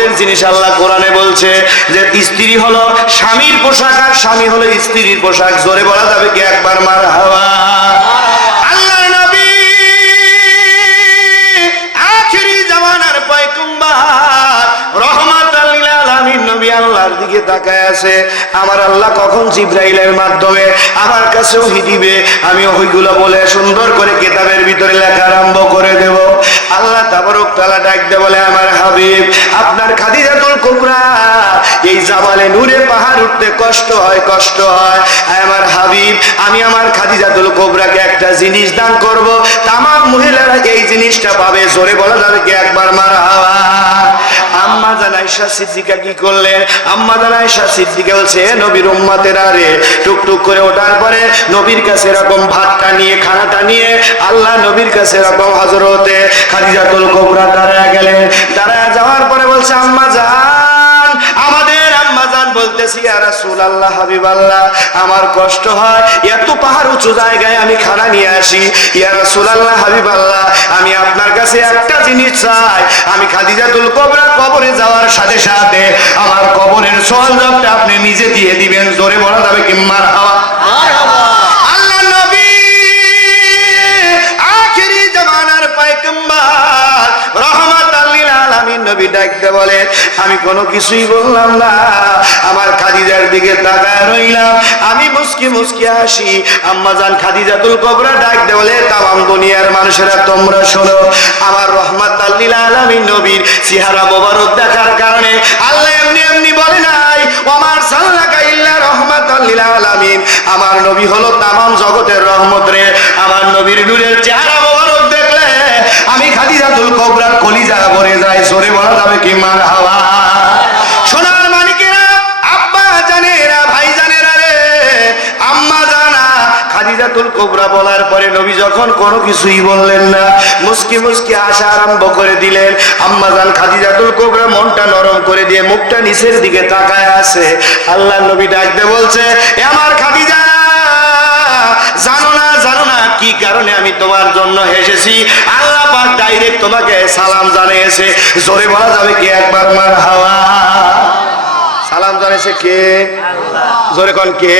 মহব্বতের জিনিস আল্লাহ কোরআনে বলছে যে স্ত্রী হলো স্বামীর পোশাক আর স্বামী হলো স্ত্রীর পোশাক। জোরে বলা যাবে কি একবার মারহাবা? আল্লাহর নবী আখিরি জামানার পয়গম্বর রহমাতুল লিল আলামিন নবী আল্লাহর দিকে তাকায় আছে। আমার আল্লাহ কখন জিবরাইলের মাধ্যমে আমার কাছে ওহী দিবে, আমি ওহীগুলো বলে সুন্দর করে কিতাবের ভিতরে লেখা আরম্ভ করে দেব। আল্লাহ তাবারক তাআলা ডাক দিয়ে বলে, আমার হাবিব আপনার খাদিজাতুল কুবরা এই জাবালে নূরে পাহাড় উঠতে কষ্ট হয়, কষ্ট হয়। আমার হাবিব আমি আমার খাদিজাতুল কুবরাকে একটা জিনিস দান করব, তামাম মহিলারা এই জিনিসটা পাবে। জোরে বলা যাবে কি একবার মারহাবা? আম্মা জান আয়েশা সিদ্দিকা কি করলেন? আম্মা জান আয়েশা সিদ্দিকা বলছে, নবীর উম্মতেরা রে, টুকটুক করে ওঠার পরে নবীর কাছে এরকম ভাতটা নিয়ে খানাটা নিয়ে আল্লাহ নবীর কাছে এরকম হযরতে খাদিজাতুল কুবরা দাঁড়ায় গেলেন। দাঁড়ায় যাওয়ার পরে বলছে, আম্মা জান, আমাদের আম্মা জান বলতেছি, ইয়া রাসূলুল্লাহ, হাবিবাল্লাহ, আমার কষ্ট হয়, এত পাহাড় উঁচু জায়গায় আমি খানা নিয়ে আসি। ইয়া রাসূলুল্লাহ, হাবিবাল্লাহ, আমি আপনার কাছে একটা জিনিস চাই, আমি খাদিজাতুল কুবরা কবরে যাওয়ার সাথে সাথে আমার কবরের সওয়াবটা আপনি নিজে দিয়ে দিবেন। জোরে বলা যাবে কি মারহাবা? মারহাবা। আল্লাহর নবী আখিরি জামানার পয়গম্বর রহমাতুল লিল আলামিন নবী ডাকতে বলে, আমি কোনো কিছুই বললাম না, আমার খাদিজার দিকে তাকায় রইলাম, আমি মুস্কি মুস্কি হাসি। আম্মা জান খাদিজাতুল কুবরা ডাকতে বলে, তামাম দুনিয়ার মানুষেরা তোমরা শোনো, আমার রহমাতুল লিল আলামিন নবীর চেহারা মোবারক দেখার কারণে আল্লাহ এমনি এমনি বলে নাই ওমার সাল্লাকা ইল্লা রহমাতুল লিল আলামিন, আমার নবী হলো তামাম জগতের রহমত রে। আমার নবীর নূরের চেহারা মোবারক দেখলে আমি খাদিজাতুল কুবরার কলিজা ভরে যায়। জোরে বলা যাবে কি মারহাবা? সোনার মানিকেরা, আব্বা জানেরা, ভাই জানেরা রে, আম্মা জানা খাদিজাতুল কুবরা বলার পরে নবী যখন কোনো কিছুই বললেন না, মুস্কি মুস্কি হাসা আরম্ভ করে দিলেন। আম্মা জান খাদিজাতুল কুবরা মনটা নরম করে দিয়ে মুখটা নিচের দিকে তাকায় আছে। আল্লাহ নবী ডাকতে বলছে, এ আমার খাদিজা, জানো না, জানো না কি কারণে আমি তোমার জন্য হেসেছি? আল্লাহ পাক ডাইরেক্ট তোমাকে সালাম জানিয়েছে। জোরে বলা যাবে কি একবার মারহাবা? সালাম জানিয়েছে কে? জোরে কোন কে?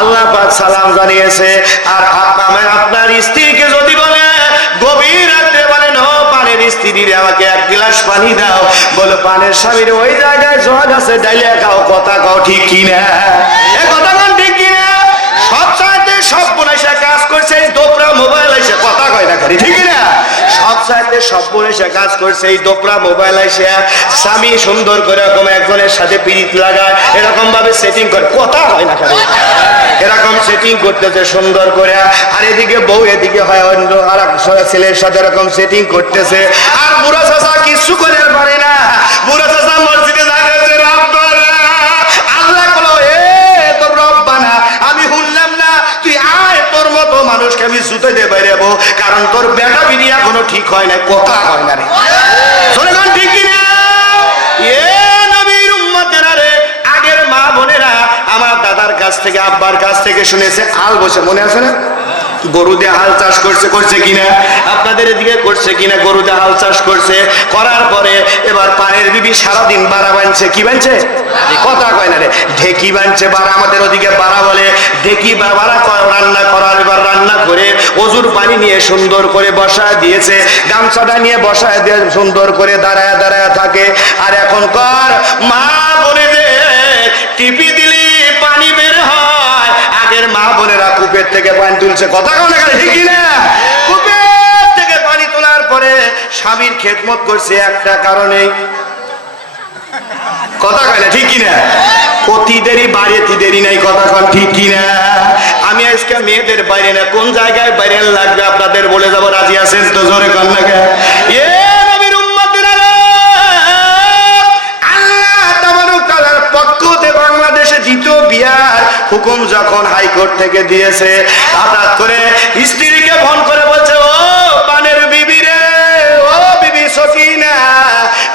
আল্লাহ পাক সালাম জানিয়েছে। আর আপনার স্ত্রীকে যদি বলে গভীর রাতে বলেন, ও পানের স্ত্রী রে, আমাকে এক গ্লাস পানি দাও, বলো পানের স্বামীর ওই জায়গায় জগ আছে, ডাইলে খাও। কথা কও ঠিক কিনা? এ কথা কোন ঠিক কিনা? সব চাইতে সব বোনাইসা কাজ করছে এই দোপরা মোবাইল এসে, কথা কয় না খালি, ঠিক না? সব চাইতে সব বোনাইসা কাজ করছে এই দোপরা মোবাইল এসে। স্বামী সুন্দর করে এরকম একজনের সাথে পিরিত লাগায়, এরকম ভাবে সেটিং করে, কথা হয় না খালি, এরকম সেটিং করতেছে সুন্দর করে। আর এদিকে বউ এদিকে হয় অন্য আর এক ছেলের সাথে এরকম সেটিং করতেছে। আর বুড়া চাচা কিছু করে পারে না, বুড়া চাচা মসজিদে দাঁড়িয়েছে, রব্বানা, আল্লাহ বলো, এ তোর রব্বানা, আমি শুনলাম না, তুই আয়, তোর মতো মানুষকে আমি জুতো দিয়ে বেরাবো, কারণ তোর বেটা বিড়ি এখনো ঠিক হয় না। কথা হয় না রে, শোনেন ঠিক কিনা? এ নবীর উম্মতেরা রে, আগের মা বোনেরা আমার দাদার কাছ থেকে, আব্বার কাছ থেকে শুনেছে, আল বসে, মনে আছে না? গরু দিয়ে হাল চাষ করছে, করছে কিনা? আপনাদের এদিকে করছে কিনা? গরু দিয়ে হাল চাষ করছে, করার পরে এবার পানের বিবি সারাদিন বাড়া বানছে। কি বানছে? কথা কয় না রে, ঢেকি বানছে। বাড়া আমাদের ওদিকে বাড়া বলে, ঢেকি বাড়া রান্না করার, এবার রান্না করে অজুর পানি নিয়ে সুন্দর করে বসায় দিয়েছে, গামছাটা নিয়ে বসায় দিয়ে সুন্দর করে দাঁড়ায় দাঁড়ায় থাকে। আর এখন কর মা বলে দে, টিপি দিলি পানি বের হয়। আগের মা বোনেরা কূপের থেকে পানি তুলছে, কথা কও না ঠিক কিনা? কূপের থেকে পানি তোলার পরে স্বামীর খেদমত করছে একটা কারণে, কথা কয় না ঠিক কিনা? অতি দেরি বাড়িতে দেরি নাই, কথা কন ঠিক কিনা? আমি আজকে মেয়েদের বাইরে না, কোন জায়গায় বাইরে লাগবে আপনাদের বলে যাবো, রাজি আছেন তো? জোরে কন না কে? এ নবীর উম্মতেরা, আল্লাহ তাবারক তাআলার পক্ষ থেকে বাংলাদেশে দ্বিতীয় বিয়ার হুকুম যখন হাইকোর্ট থেকে দিয়েছে, হঠাৎ করে স্ত্রীকে ফোন করে বলছে, ও পানের বিবি রে, ও বিবি সকিনা,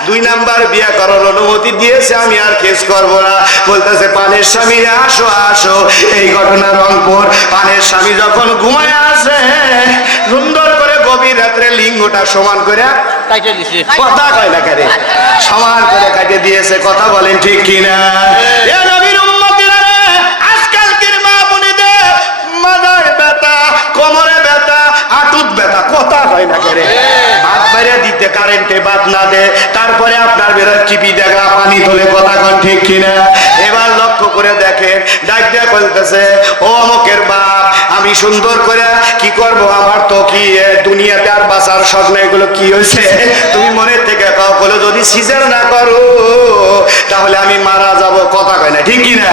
2 নাম্বার বিয়া করার অনুমতি দিয়েছে, আমি আর কেস করবো না। বলতেছে পানের স্বামী, আসো আসো। এই ঘটনা রংপুর। পানের স্বামী যখন ঘুমায় আছে, সুন্দর করে গভীর রাত্রে লিঙ্গটা সমান করে, কথা কয় না কেন, সমান করে দিয়েছে, কথা বলেন ঠিক কিনা? এ নবীর উম্মতিরা, আজকালকের মা বোনেদের মাথার ব্যথা, কোমরে ব্যথা, হাঁটুর ব্যথা, কথা হয় না কেরে? বাদ বাইরে দিতে কারেন্টে বাদ না দে, তারপরে আপনার বেরোয় চিপি দেখা পানি তোলে, কথা কন ঠিক কিনা? এবার লক্ষ্য করে দেখেন, ডাক দিয়া বলতেছে, ও অমুকের বাপ, আমি সুন্দর করে কি করব, আমার তো কি দুনিয়াতে আর বাঁচার শখ না, এগুলো কি হয়েছে? তুমি মনে থেকে কাউ বলো, যদি সিজার না করো তাহলে আমি মারা যাব, কথা কয় না ঠিক কিনা?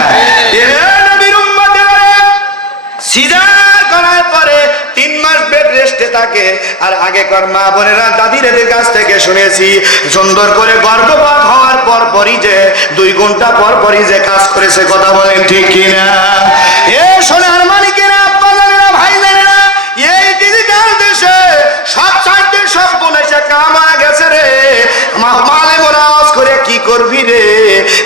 সিজার করার পরে 3 মাস বেড রেস্টে থাকে। আর আগেকার মা বোনেরা দাদিদের কাছ থেকে শুনেছি, সুন্দর করে গর্ভপাত হওয়ার পর পরই যে 2 ঘন্টা পর পরই যে কাজ করেছে, কথা বলেন ঠিক কিনা? এ সোনার মানিকেরা, আব্বাজানেরা, ভাইজানেরা, এই ডিজিটাল দেশে সব চাইতে সব বলেছে কামা গেছে রে, মালে মোরাজ করে কি করবি রে?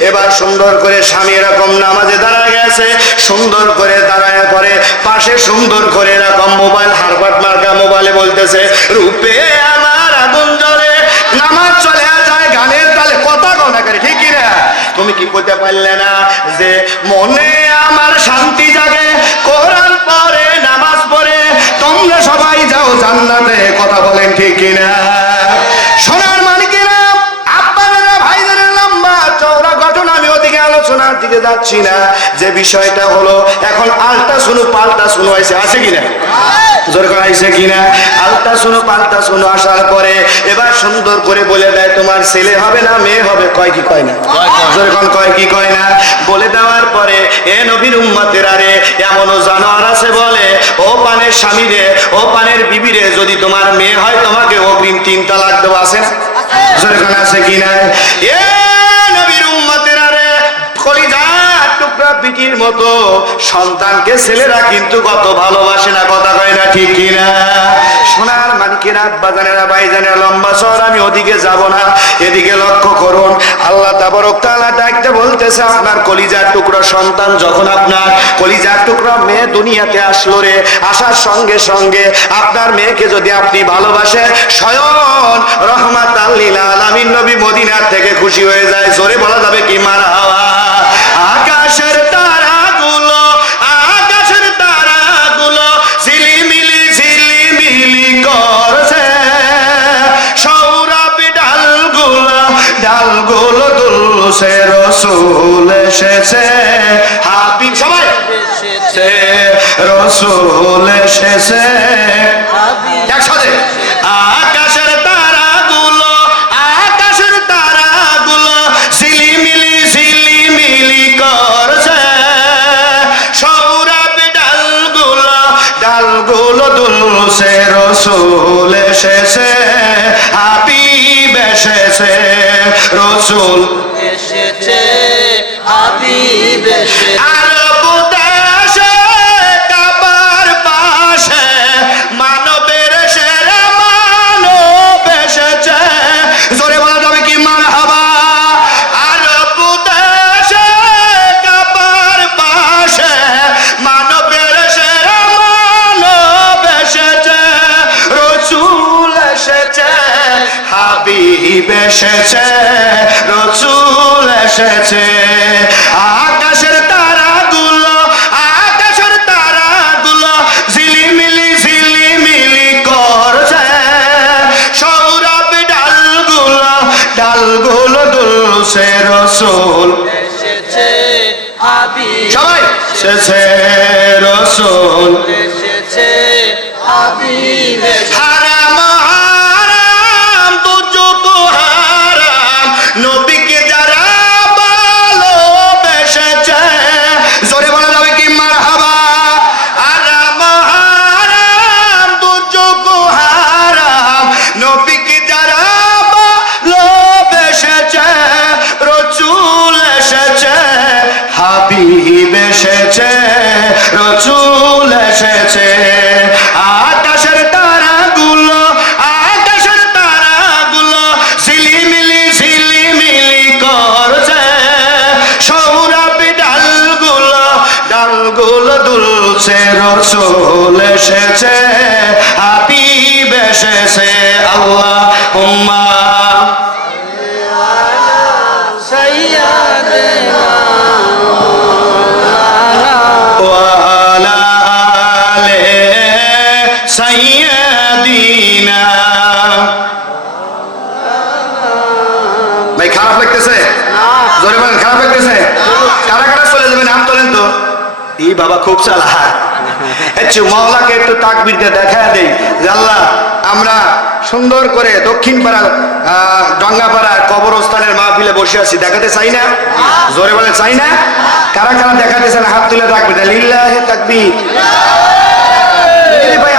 এবার সুন্দর করে স্বামী এরকম নামাজে দাঁড়ায় গেছে, সুন্দর করে দাঁড়ায় পরে পাশে সুন্দর করে এরকম মোবাইল হারবাট মার্কা মোবাইলে বলতেছে, রূপে আমার আগুন জ্বলে, নামাজ চলে যায় গানের তালে, কথা কনা করে ঠিক কিনা? তুমি কি করতে পারলে না যে মনে আমার শান্তি জাগে, কোরআন পড়ে নামাজ পড়ে তোমরা সবাই যাও জান্নাতে, কথা বলেন ঠিক কিনা? সোনার মানিকেরা, আব্বারা, ভাইজানের লম্বা চওড়া ঘটনা আমি ওদিকে আলোচনার দিকে যাচ্ছি না। যে বিষয়টা হলো এখন আলটা শুনো পাল্টা শুনো আছে কিনা? জোর করে আইছে কিনা? আলটা শুনো পাল্টা শুনো আসার পরে এবার সুন্দর করে বলে দেয়, তোমার ছেলে হবে না মেয়ে হবে, কয় কি কয় না? জোর কোন কয় কি কয় না? বলে দেওয়ার পরে এ নবীর উম্মতেরা রে, এমনও জানোয়ার আছে বলে, ও পানের স্বামী রে, ও পানের বিবি রে, যদি তোমার মেয়ে হয় তোমাকে অগ্রিম 3 তালাক দেওয়া আছে না? জোর কোন আছে কিনা? এ নবীর উম্মতেরা রে, কলিজার টুকরা পিটির মতো সন্তানকে ছেলেরা কিন্তু কত ভালোবাসে না, কথা কয় না ঠিক কিনা? সোনার মানিকেরা, আব্বাজানেরা, ভাইজানেরা, লম্বা চওড়া আমি ওদিকে যাব না, এদিকে লক্ষ্য করুন। আল্লাহ তাবারক তাআলা ডাকতে বলতেছে, আপনার কলিজার টুকরা সন্তান যখন আপনার কলিজার টুকরা মেয়ে দুনিয়াতে আসলো রে, আসার সঙ্গে সঙ্গে আপনার মেয়েকে যদি আপনি ভালোবাসেন, স্বয়ং রহমাতাল লিল আলামিন নবী মদিনার থেকে খুশি হয়ে যায়। জোরে বলা যাবে কি মারহাবা? আকাশের তারাগুলো, আকাশের তারাগুলো ঝিলিমিলি ঝিলিমিলি করছে, সৌরভ ডালগুলো ডালগুলো দুলছে, রসুল এসেছে, হাবিব সবাই এসেছে, রসুল এসেছে, একসাথে আকাশের তারাগুলো, আকাশের তারাগুলো ঝিলিমিলি ঝিলিমিলি করছে, সৌরভ ডালগুলো ডালগুলো দুলছে, রসুল এসেছে, হাবিব এসেছে, রসুল এসেছে, হাবিব এসেছে। আরব দেশে কাবার পাশে মানবের সেরা মানব এসেছে, জোরে বলা যাবে কি মারহাবা? আরব দেশে কাবার পাশে মানবের সেরা মানব এসেছে, রসুল এসেছে, হাবিব এসেছে, রসুল এসেছে। আকাশের তারাগুলো, আকাশের তারাগুলো ঝিলিমিলি ঝিলিমিলি করছে, সৌরভ ডালগুলো ডালগুলো দুলছে, রসুল এসেছে, হাবিব সবাই এসেছে, রসুল এসেছে, হাবিব হারাম হারাম দুজক হারাম, নবীকে যারা ভালোবেসেছে, জোরে বলা যাবে কি মারহাবা? হারাম হারাম দুজক হারাম, নবীকে যারা ভালোবেসেছে, রসুল এসেছে, হাবিব এসেছে, রসুল এসেছে। আকাশের তারাগুলো, আকাশের তারাগুলো ঝিলিমিলি ঝিলিমিলি করছে, সৌরভ ডালগুলো ডালগুলো দুলছে, রসুল এসেছে, হাবিব এসেছে। আল্লাহুম্মা سيدنا وعلى آل سيدنا ভাই খারাপ লাগতেছে জোরে বলেন খারাপ লাগতেছে কারা কারা চলে যাবে নাম তোলেন তো এই বাবা খুব চালাক একটু মাওলাকে একটু তাকবীর দিয়ে দেখা দেই যে আল্লাহ আমরা সুন্দর করে দক্ষিণ পাড়া ডঙ্গাপাড়ার কবরস্থানের মাহফিলে বসে আছি দেখাতে চাই না জোরে বলে চাই না কারা কারা দেখাতে চান হাত তুলে তাকবীর লিল্লাহি তাকবীর ভাই